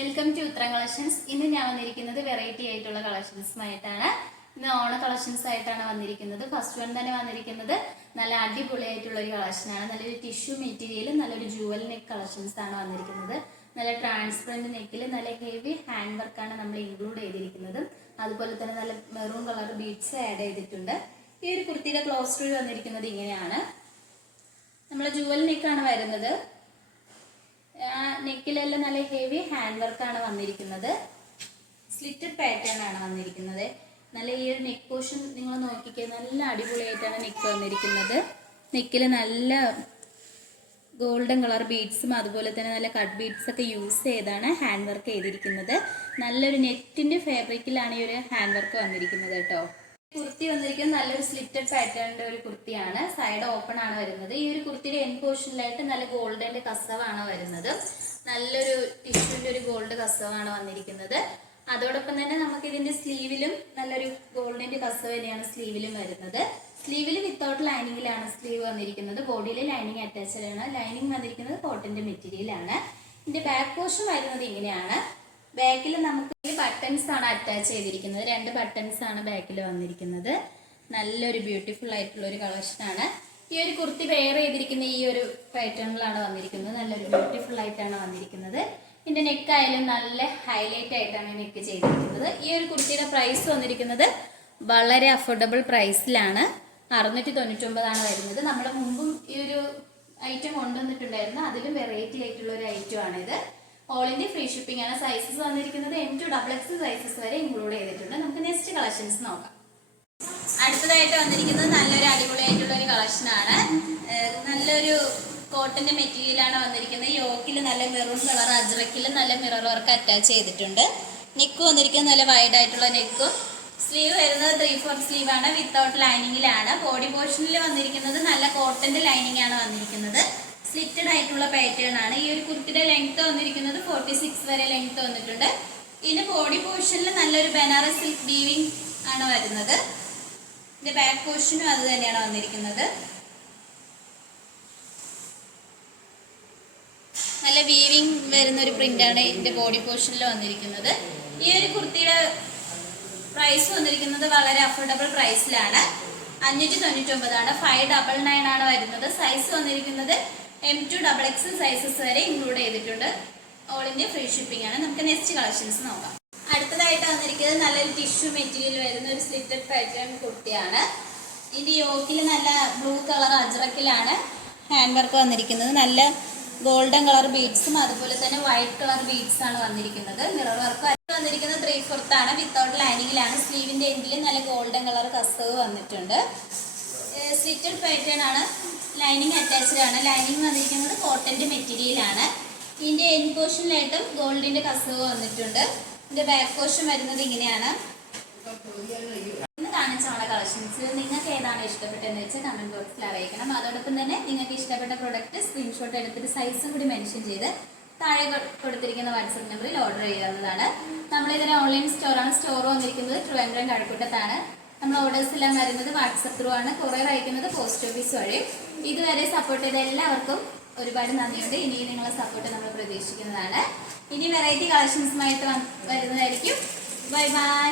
Welcome to ഉത്തരം collections. ഇന്ന് ഞാൻ വന്നിരിക്കുന്നത് വെറൈറ്റി ആയിട്ടുള്ള കളക്ഷൻസുമായിട്ടാണ്. ഇന്ന് ഓണ കളക്ഷൻസ് ആയിട്ടാണ് വന്നിരിക്കുന്നത്. ഫസ്റ്റ് വൺ തന്നെ വന്നിരിക്കുന്നത് നല്ല അടിപൊളിയായിട്ടുള്ള ഒരു കളക്ഷനാണ്. നല്ലൊരു ടിഷ്യൂ മെറ്റീരിയൽ, നല്ലൊരു ജുവൽ നെക്ക് കളക്ഷൻസ് ആണ് വന്നിരിക്കുന്നത്. നല്ല ട്രാൻസ്പെറന്റ് നെക്കിൽ നല്ല ഹെവി ഹാൻഡ് വർക്കാണ് നമ്മൾ ഇൻക്ലൂഡ് ചെയ്തിരിക്കുന്നത്. അതുപോലെ തന്നെ നല്ല മെറൂൺ കളർ ബീഡ്സ് ആഡ് ചെയ്തിട്ടുണ്ട്. ഈ ഒരു കുർത്തിയുടെ ക്ലോസ് ടു വന്നിരിക്കുന്നത് ഇങ്ങനെയാണ്. നമ്മളെ ജുവൽ നെക്കാണ് വരുന്നത്. നെക്കിലെല്ലാം നല്ല ഹെവി ഹാൻഡ് വർക്കാണ് വന്നിരിക്കുന്നത്. സ്ലിറ്റഡ് പാറ്റേൺ ആണ് വന്നിരിക്കുന്നത്. നല്ല ഈ ഒരു നെക്ക് പോർഷൻ നിങ്ങൾ നോക്കിക്കേ, നല്ല അടിപൊളിയായിട്ടാണ് നെക്ക് വന്നിരിക്കുന്നത്. നെക്കിൽ നല്ല ഗോൾഡൻ കളർ ബീഡ്സും അതുപോലെ തന്നെ നല്ല കട്ട് ബീഡ്സ് ഒക്കെ യൂസ് ചെയ്താണ് ഹാൻഡ് വർക്ക് ചെയ്തിരിക്കുന്നത്. നല്ലൊരു നെറ്റിന്റെ ഫാബ്രിക്കിലാണ് ഈ ഒരു ഹാൻഡ് വർക്ക് വന്നിരിക്കുന്നത് കേട്ടോ. കുർത്തി വന്നിരിക്കുന്നത് നല്ലൊരു സ്ലിറ്റഡ് പാറ്റേണിന്റെ ഒരു കുർത്തിയാണ്. സൈഡ് ഓപ്പൺ ആണ് വരുന്നത്. ഈ ഒരു കുർത്തിയുടെ എൻ പോർഷനിലായിട്ട് നല്ല ഗോൾഡന്റെ കസവാണ് വരുന്നത്. നല്ലൊരു ടിഷ്യൂന്റെ ഒരു ഗോൾഡ് കസവാണ് വന്നിരിക്കുന്നത്. അതോടൊപ്പം തന്നെ നമുക്ക് ഇതിന്റെ സ്ലീവിലും നല്ലൊരു ഗോൾഡന്റെ കസവ് തന്നെയാണ് സ്ലീവിലും വരുന്നത്. സ്ലീവിൽ വിത്തൗട്ട് ലൈനിങ്ങിലാണ് സ്ലീവ് വന്നിരിക്കുന്നത്. ബോഡിയിൽ ലൈനിങ് അറ്റാച്ച്ഡ് ആണ്. ലൈനിങ് വന്നിരിക്കുന്നത് കോട്ടന്റെ മെറ്റീരിയൽ ആണ്. ഇതിന്റെ ബാക്ക് പോർഷൻ വരുന്നത് ഇങ്ങനെയാണ്. ബാക്കിൽ നമുക്ക് ബട്ടൺസ് ആണ് അറ്റാച്ച് ചെയ്തിരിക്കുന്നത്. 2 ബട്ടൺസ് ആണ് ബാക്കിൽ വന്നിരിക്കുന്നത്. നല്ലൊരു ബ്യൂട്ടിഫുൾ ആയിട്ടുള്ള ഒരു കളക്ഷൻ ആണ്. ഈ ഒരു കുർത്തി വെയർ ചെയ്തിരിക്കുന്ന ഈ ഒരു പാറ്റേണിലാണ് വന്നിരിക്കുന്നത്. നല്ലൊരു ബ്യൂട്ടിഫുൾ ആയിട്ടാണ് വന്നിരിക്കുന്നത്. ഇതിന്റെ നെക്ക് ആയാലും നല്ല ഹൈലൈറ്റ് ആയിട്ടാണ് നെക്ക് ചെയ്തിരിക്കുന്നത്. ഈ ഒരു കുർത്തിയുടെ പ്രൈസ് വന്നിരിക്കുന്നത് വളരെ അഫോർഡബിൾ പ്രൈസിലാണ്. 699 ആണ് വരുന്നത്. നമ്മൾ മുമ്പും ഈ ഒരു ഐറ്റം കൊണ്ടുവന്നിട്ടുണ്ടായിരുന്നു. അതിലും വെറൈറ്റി ആയിട്ടുള്ള ഒരു ഐറ്റം ആണിത്. ഓൾ ഇന്ത്യ ഫ്രീ ഷിപ്പിംഗ് ആണ്. സൈസസ് വന്നിരിക്കുന്നത് M to XXL സൈസസ് വരെ ഇൻക്ലൂഡ് ചെയ്തിട്ടുണ്ട്. നമുക്ക് നെക്സ്റ്റ് കളക്ഷൻസ് നോക്കാം. അടുത്തതായിട്ട് വന്നിരിക്കുന്നത് നല്ലൊരു അടിപൊളിയായിട്ടുള്ള ഒരു കളക്ഷൻ ആണ്. നല്ലൊരു കോട്ടന്റെ മെറ്റീരിയൽ ആണ് വന്നിരിക്കുന്നത്. യോക്കിൽ നല്ല മെറൂൺ കളർ അജ്രക്കിൽ നല്ല മിറർ വർക്ക് അറ്റാച്ച് ചെയ്തിട്ടുണ്ട്. നെക്ക് വന്നിരിക്കുന്നത് നല്ല വൈഡ് ആയിട്ടുള്ള നെക്കും. സ്ലീവ് വരുന്നത് 3/4 സ്ലീവ് ആണ്. വിത്തൗട്ട് ലൈനിങ്ങിലാണ്. ബോഡി പോർഷനിൽ വന്നിരിക്കുന്നത് നല്ല കോട്ടന്റെ ലൈനിങ് ആണ് വന്നിരിക്കുന്നത്. സ്ലിറ്റഡ് ആയിട്ടുള്ള പാറ്റേൺ ആണ്. ഈ ഒരു കുർത്തിയുടെ ലെങ്ത് വന്നിരിക്കുന്നത് 46 വരെ ലെങ്ത് വന്നിട്ടുണ്ട്. ഇതിന്റെ ബോഡി പോർഷനിൽ നല്ലൊരു ബനാറസ് സിൽക്ക് വീവിംഗ് ആണ് വരുന്നത്. ഇതിന്റെ ബാക്ക് പോർഷനും അത് തന്നെയാണ് വന്നിരിക്കുന്നത്. നല്ല വീവിംഗ് വരുന്ന ഒരു പ്രിന്റ് ആണ് ഇതിന്റെ ബോഡി പോർഷനിൽ വന്നിരിക്കുന്നത്. ഈ ഒരു കുർത്തിയുടെ പ്രൈസ് വന്നിരിക്കുന്നത് വളരെ അഫോർഡബിൾ പ്രൈസിലാണ്. 599 ആണ്. 599 ആണ് വരുന്നത്. സൈസ് വന്നിരിക്കുന്നത് M to XXL സൈസസ് വരെ ഇൻക്ലൂഡ് ചെയ്തിട്ടുണ്ട്. ഓൾ ഇന്ത്യ ഫ്രീ ഷിപ്പിംഗ് ആണ്. നമുക്ക് നെക്സ്റ്റ് കളക്ഷൻസ് നോക്കാം. അടുത്തതായിട്ട് വന്നിരിക്കുന്നത് നല്ലൊരു ടിഷ്യൂ മെറ്റീരിയൽ വരുന്ന ഒരു സ്ലിറ്റഡ് പാറ്റേൺ കുർത്തിയാണ്. ഇതിന്റെ യോക്കിൽ നല്ല ബ്ലൂ കളർ അജ്രക്കിലാണ് ഹാൻഡ് വർക്ക് വന്നിരിക്കുന്നത്. നല്ല ഗോൾഡൻ കളർ ബീഡ്സും അതുപോലെ തന്നെ വൈറ്റ് കളർ ബീഡ്സ് ആണ് വന്നിരിക്കുന്നത്. മിറർ വർക്ക് വന്നിരിക്കുന്നത് 3/4 ആണ്. വിത്തൗട്ട് ലൈനിങ്ങിലാണ്. സ്ലീവിന്റെ എൻഡിൽ നല്ല ഗോൾഡൻ കളർ കസവ് വന്നിട്ടുണ്ട്. സ്ലിറ്റഡ് പാറ്റേൺ ആണ്. ലൈനിങ് അറ്റാച്ച്ഡ് ആണ്. ലൈനിങ് വന്നിരിക്കുന്നത് കോട്ടന്റെ മെറ്റീരിയൽ ആണ്. ഇതിന്റെ എൻ പോർഷനിലായിട്ടും ഗോൾഡിന്റെ കസവ് വന്നിട്ടുണ്ട്. ഇതിന്റെ ബാക്ക് പോർഷൻ വരുന്നത് ഇങ്ങനെയാണ്. ഇന്ന് കാണിച്ചാണ് കളക്ഷൻസ്. നിങ്ങൾക്ക് ഏതാണ് ഇഷ്ടപ്പെട്ടതെന്ന് വെച്ചാൽ കമന്റ് ബോക്സിൽ അറിയിക്കണം. അതോടൊപ്പം തന്നെ നിങ്ങൾക്ക് ഇഷ്ടപ്പെട്ട പ്രൊഡക്റ്റ് സ്ക്രീൻഷോട്ട് എടുത്തിട്ട് സൈസും കൂടി മെൻഷൻ ചെയ്ത് താഴെ കൊടുത്തിരിക്കുന്ന വാട്സ്ആപ്പ് നമ്പറിൽ ഓർഡർ ചെയ്യാവുന്നതാണ്. നമ്മളിതിന് ഓൺലൈൻ സ്റ്റോറാണ്. സ്റ്റോർ വന്നിരിക്കുന്നത് ട്രിവാൻഡ്രം കഴക്കൂട്ടത്താണ്. നമ്മൾ ഓർഡേഴ്സ് എല്ലാം വരുന്നത് വാട്സപ്പ് ത്രൂ ആണ്. കൊറിയർ അയക്കുന്നത് പോസ്റ്റ് ഓഫീസ് വഴി. ഇതുവരെ സപ്പോർട്ട് ചെയ്ത എല്ലാവർക്കും ഒരുപാട് നന്ദിയുണ്ട്. ഇനിയും നിങ്ങളെ സപ്പോർട്ട് നമ്മൾ പ്രതീക്ഷിക്കുന്നതാണ്. ഇനി വെറൈറ്റി കളക്ഷൻസുമായിട്ട് വരുന്നതായിരിക്കും. Bye bye.